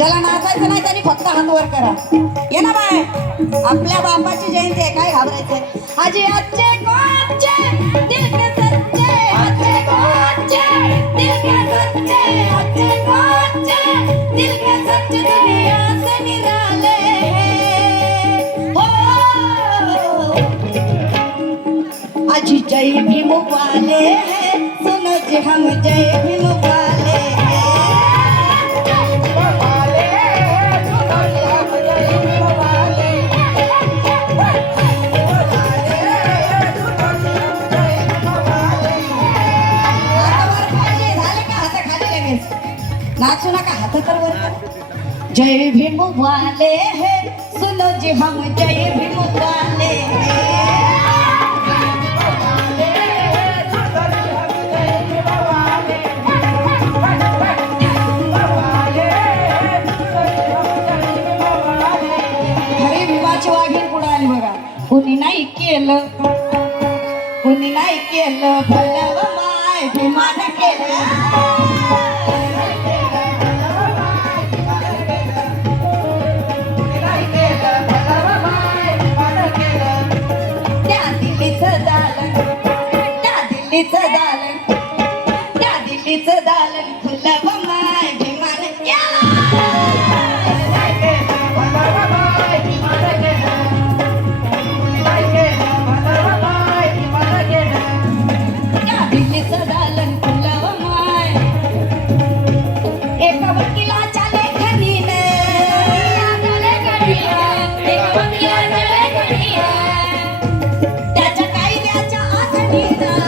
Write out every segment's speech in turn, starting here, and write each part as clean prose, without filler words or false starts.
ज्याला नाचायचं नाही त्यांनी फक्त हात वर करा. ये ना बाय, आपल्या बापाची जयंती आहे, काय घाबरायचंय. आजी अच्छे को अच्छे दिल के सच्चे, अच्छे को अच्छे दिल के सच्चे, अच्छे को अच्छे दिल के सच्चे दुनिया से निराले हो. आज जय भीम वाले हैं, सुनो जी हम जय भीम वाले हैं. नाचू नका, हाथ तर वर करा. जय भीम वाले हैं, सुनो जी हम जय भीम वाले हैं. हरी भीमाची वाघीण पुढे आली बघा. कुणी नाही केलं, कुणी नाही केलं भलं व माय भीमानं केलं. त्या दिल्लीचं दालन खुलं व माय भीमानं केलं. त्या दिल्लीचं दालन खुलं व माय. एका वकिलाच्या लेखणीनं, त्याच्या कायद्याच्या आखणीनं,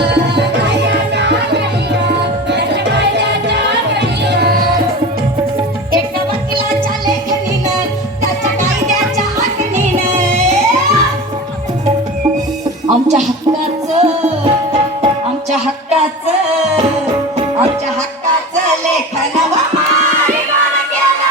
एका वकिलाच्या लेखणीनं, त्याच्या कायद्याच्या आखणीनं आमच्या हक्काचं, आमच्या हक्काचं, आमच्या हक्काचं लेखन व माय भीमानं केलं.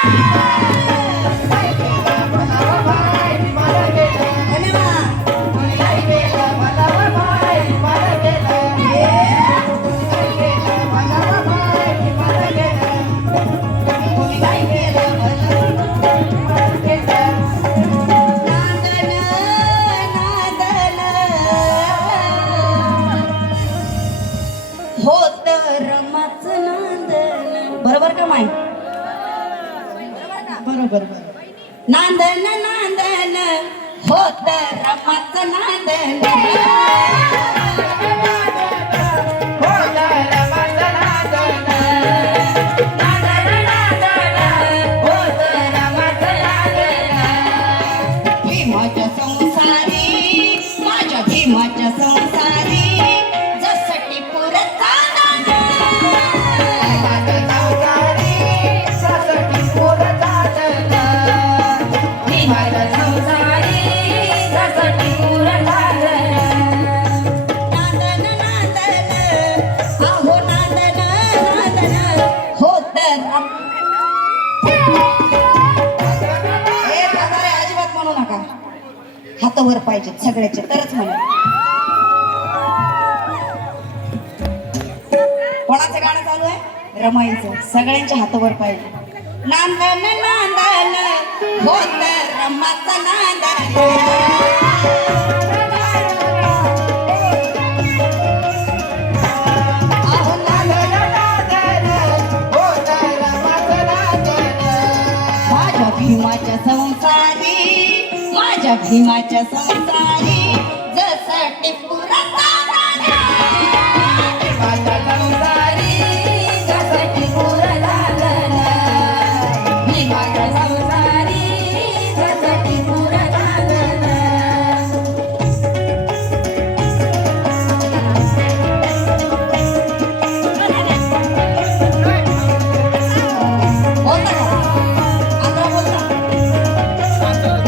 बरोबर का माई? बरोबर. नांदन नांदन होत रमाचं नांदन, भीमाच्या संसारी, माझ्या भीमाच्या संसारी जसं टिपूर चांदण. हात वर पाहिजेत सगळ्याचे, तरच म्हणा. कोणाचं गाणं चालू आहे? रमाईचं. सगळ्यांचे हात वर पाहिजे. नांदन नांदन होत रमाचं नांदन, माझ्या भीमाच्या संसारी, माझ्या भीमाच्या संसारी जसं टिपूर चांदण. भीमाच्या संसारी जसं टिपूर चांदण, भीमाच्या संसारी जसं टिपूर चांदण. बोलता का? आता बोलता.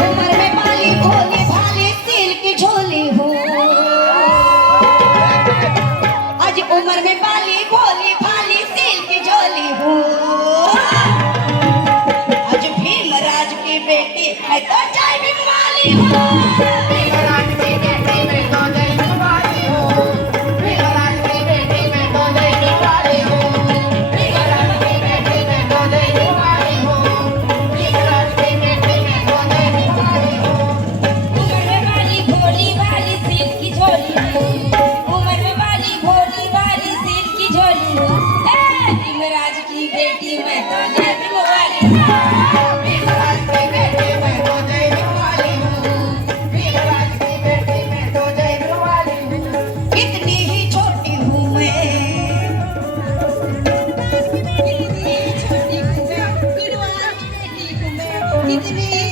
उमर में पाली भोली भाली स्टील की झोली हो. आज उमर में पाली भोली भाली स्टील की झोली हो. आज भीमराज की बेटी है तो जय भीम वाली हो. भीमराज की बेटी में तो जय भीम वाली हो. भीमराज की बेटी में तो जय भीम वाली हो. भीमराज की बेटी में तो जय भीम वाली हो.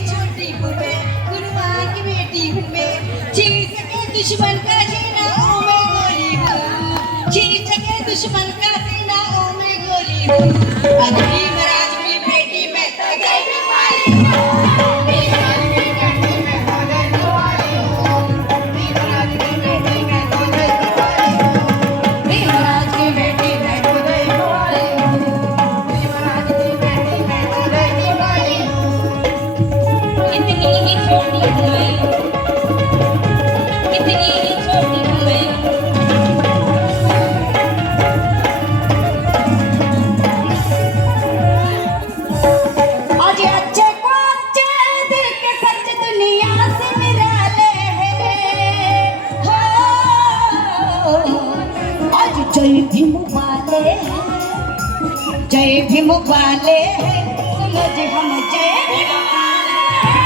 छोटी हूँ मैं गुरुआ की बेटी हूँ मैं चीर सके दुश्मन का सीना ओ मैं गोली हूँ चीर सके दुश्मन का सीना ओ मैं गोली हूँ अगली महाराज की बेटी मैं तो गई वाली हूँ महाराज की बेटी मैं तो गई वाली हूँ महाराज की बेटी मैं तो गई वाली हूँ महाराज की बेटी मैं तो गई वाली हूँ महाराज की बेटी मैं तो गई वाली हूँ कितनी ही छोटी हूँ मैं कितनी ही छोटी हूँ मैं आज अच्छे को अच्छे दिल के सच दुनिया से निराले हैं हो आज जय भीम वाले हैं जय भीम वाले हैं सुनो जी हम जय भीम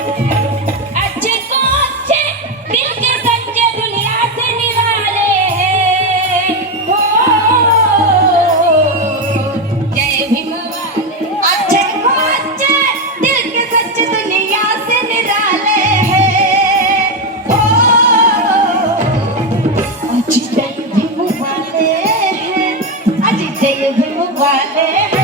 अच्छे को अच्छे दिल के सच्चे दुनिया से निराले हैं हो जय भीम वाले अच्छे को अच्छे दिल के सच्चे दुनिया से निराले हैं हो आज जय भीम वाले हैं आज जय भीम वाले हैं